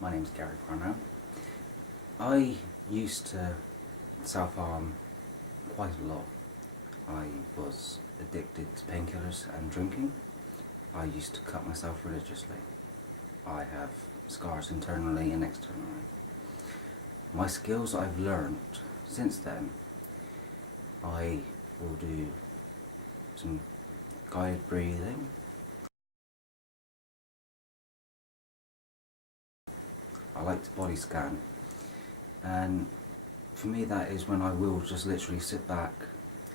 My name's Gary Parnell. I used to self-harm quite a lot. I was addicted to painkillers and drinking. I used to cut myself religiously. I have scars internally and externally. My skills I've learned since then, I will do some guided breathing. I like to body scan, and for me that is when I will just literally sit back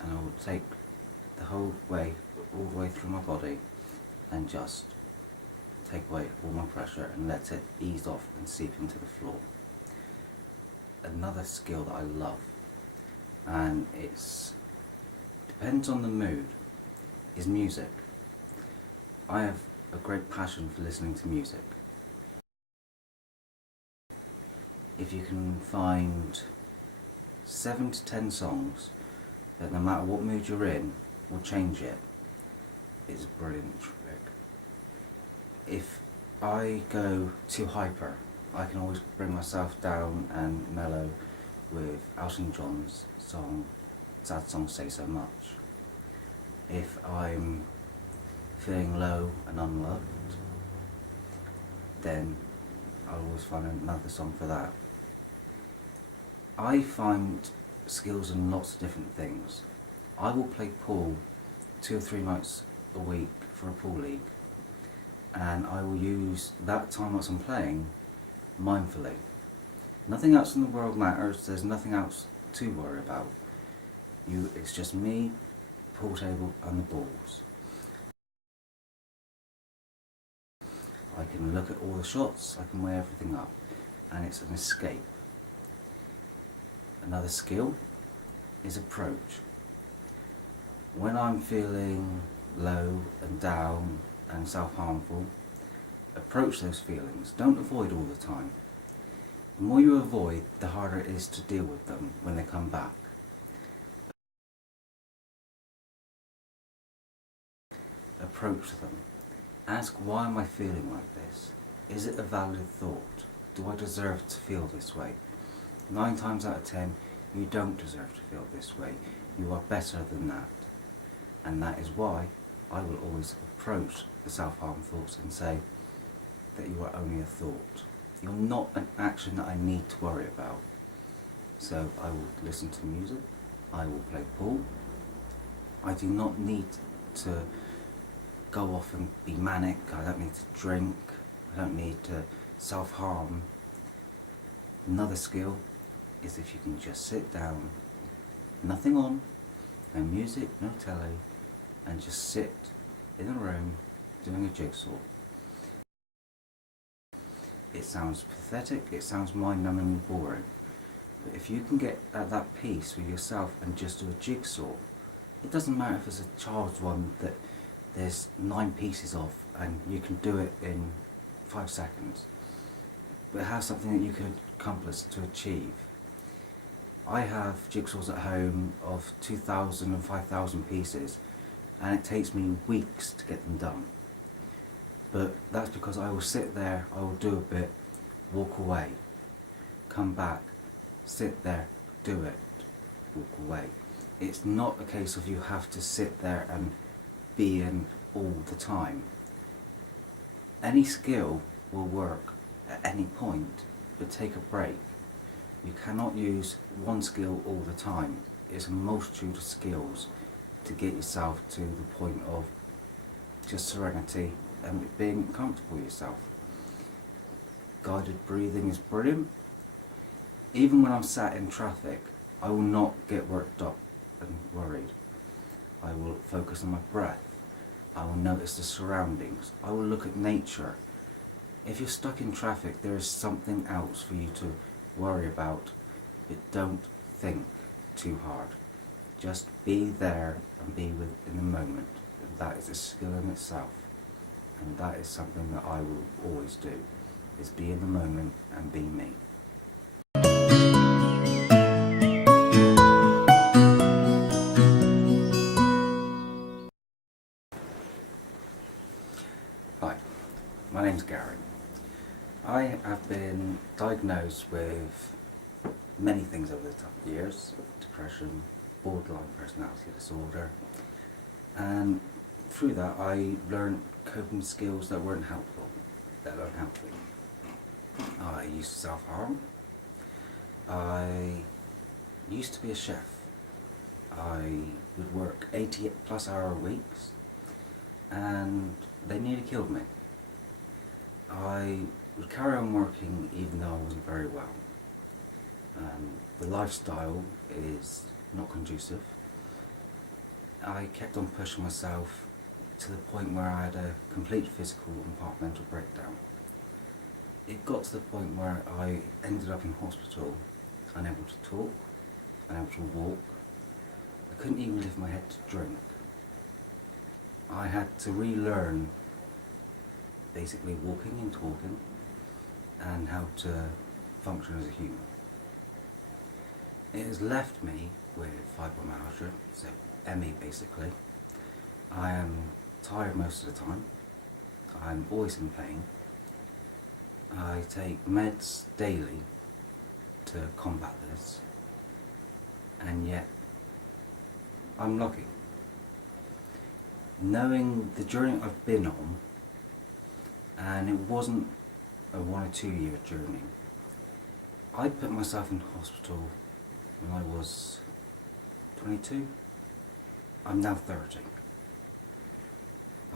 and I will take the whole way, all the way through my body, and just take away all my pressure and let it ease off and seep into the floor. Another skill that I love, and it depends on the mood, is music. I have a great passion for listening to music. If you can find 7 to 10 songs that no matter what mood you're in will change it, it's a brilliant trick. If I go too hyper, I can always bring myself down and mellow with Elton John's song, sad song Say So Much. If I'm feeling low and unloved, then I'll always find another song for that. I find skills in lots of different things. I will play pool 2 or 3 nights a week for a pool league, and I will use that time whilst I'm playing mindfully. Nothing else in the world matters, there's nothing else to worry about. It's just me, pool table and the balls. I can look at all the shots, I can weigh everything up, and it's an escape. Another skill is approach. When I'm feeling low and down and self-harmful, approach those feelings. Don't avoid all the time. The more you avoid, the harder it is to deal with them when they come back. Approach them. Ask, why am I feeling like this? Is it a valid thought? Do I deserve to feel this way? 9 times out of 10, you don't deserve to feel this way. You are better than that. And that is why I will always approach the self-harm thoughts and say that you are only a thought. You're not an action that I need to worry about. So I will listen to music, I will play pool. I do not need to go off and be manic, I don't need to drink, I don't need to self-harm. Another skill is if you can just sit down, nothing on, no music, no telly, and just sit in a room doing a jigsaw. It sounds pathetic, it sounds mind-numbingly boring, but if you can get at that peace with yourself and just do a jigsaw, it doesn't matter if it's a child's one that there's 9 pieces of and you can do it in 5 seconds, but have something that you can accomplish to achieve. I have jigsaws at home of 2,000 and 5,000 pieces, and it takes me weeks to get them done. But that's because I will sit there, I will do a bit, walk away, come back, sit there, do it, walk away. It's not a case of you have to sit there and be in all the time. Any skill will work at any point, but take a break. You cannot use one skill all the time. It's a multitude of skills to get yourself to the point of just serenity and being comfortable with yourself. Guided breathing is brilliant. Even when I'm sat in traffic, I will not get worked up and worried. I will focus on my breath. I will notice the surroundings. I will look at nature. If you're stuck in traffic, there is something else for you to worry about, but don't think too hard. Just be there and be in the moment. That is a skill in itself, and that is something that I will always do, is be in the moment and be me. Hi, my name's Gary. I I have been diagnosed with many things over the years: depression, borderline personality disorder, and through that I learned coping skills that weren't helpful, that weren't healthy. I used to self-harm. I used to be a chef. I would work 80 plus hour weeks and they nearly killed me. I would carry on working even though I wasn't very well. The lifestyle is not conducive. I kept on pushing myself to the point where I had a complete physical and mental breakdown. It got to the point where I ended up in hospital, unable to talk, unable to walk. I couldn't even lift my head to drink. I had to relearn basically walking and talking and how to function as a human. It has left me with fibromyalgia, so ME basically. I am tired most of the time. I'm always in pain. I take meds daily to combat this, and yet I'm lucky. Knowing the journey I've been on, and it wasn't a 1 or 2 year journey. I put myself in hospital when I was 22. I'm now 30.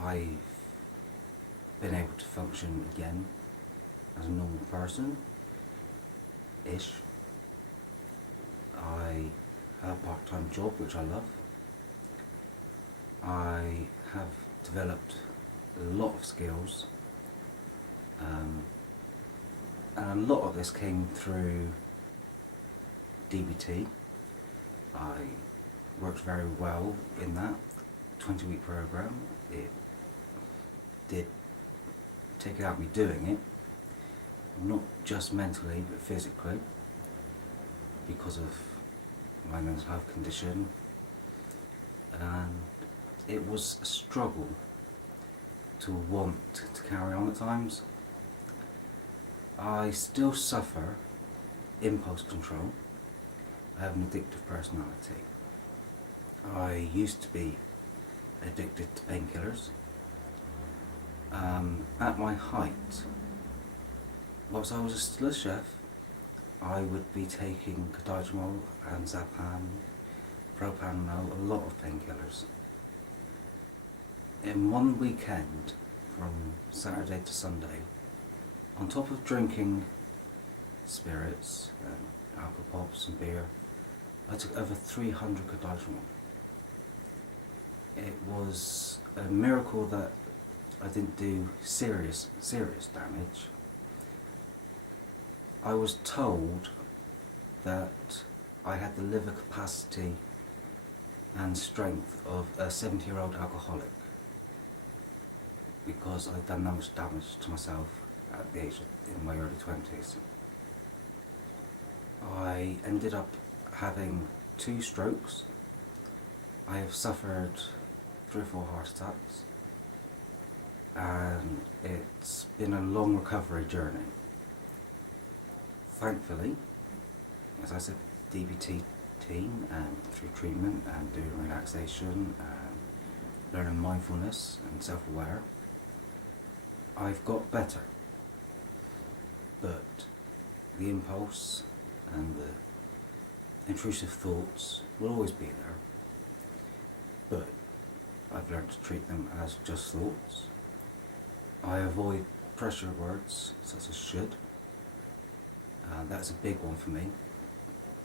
I've been able to function again as a normal person, ish. I have a part-time job which I love. I have developed a lot of skills, and a lot of this came through DBT. I worked very well in that 20-week program. It did take it out of me doing it, not just mentally but physically, because of my mental health condition, and it was a struggle to want to carry on at times. I still suffer impulse control. I have an addictive personality. I used to be addicted to painkillers. At my height, whilst I was still a chef, I would be taking Cadogimol and Zapan, Propranolol, a lot of painkillers. In one weekend, from Saturday to Sunday, on top of drinking spirits and alcohol pops and beer, I took over 300 Cadogimol. It was a miracle that I didn't do serious damage. I was told that I had the liver capacity and strength of a 70-year-old alcoholic because I'd done that much damage to myself at the age of, in my early 20s. I ended up having 2 strokes. I have suffered 3 or 4 heart attacks, and it's been a long recovery journey. Thankfully, as I said, DBT team and through treatment and doing relaxation and learning mindfulness and self-aware, I've got better. But the impulse and the intrusive thoughts will always be there. But I've learned to treat them as just thoughts. I avoid pressure words such as should. That's a big one for me.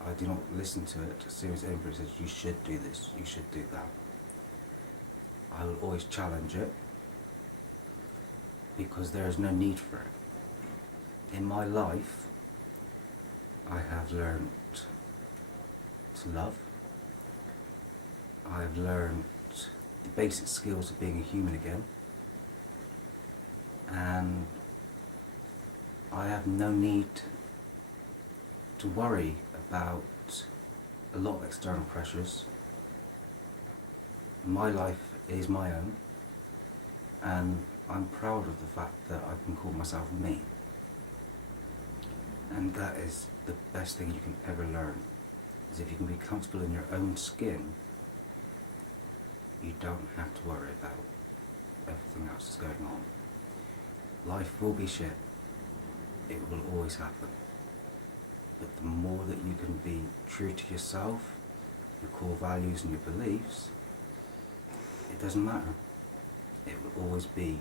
I do not listen to it as soon as anybody says you should do this, you should do that. I will always challenge it because there is no need for it. In my life, I have learned to love. I have learned the basic skills of being a human again. And I have no need to worry about a lot of external pressures. My life is my own, and I'm proud of the fact that I can call myself me. And that is the best thing you can ever learn, is if you can be comfortable in your own skin, you don't have to worry about everything else that's going on. Life will be shit. It will always happen. But the more that you can be true to yourself, your core values and your beliefs, it doesn't matter. It will always be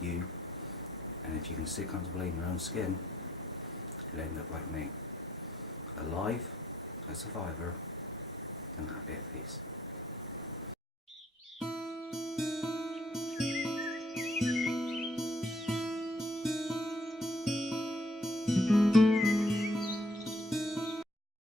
you. And if you can sit comfortably in your own skin, you'll end up like me. Alive, a survivor, and happy at peace.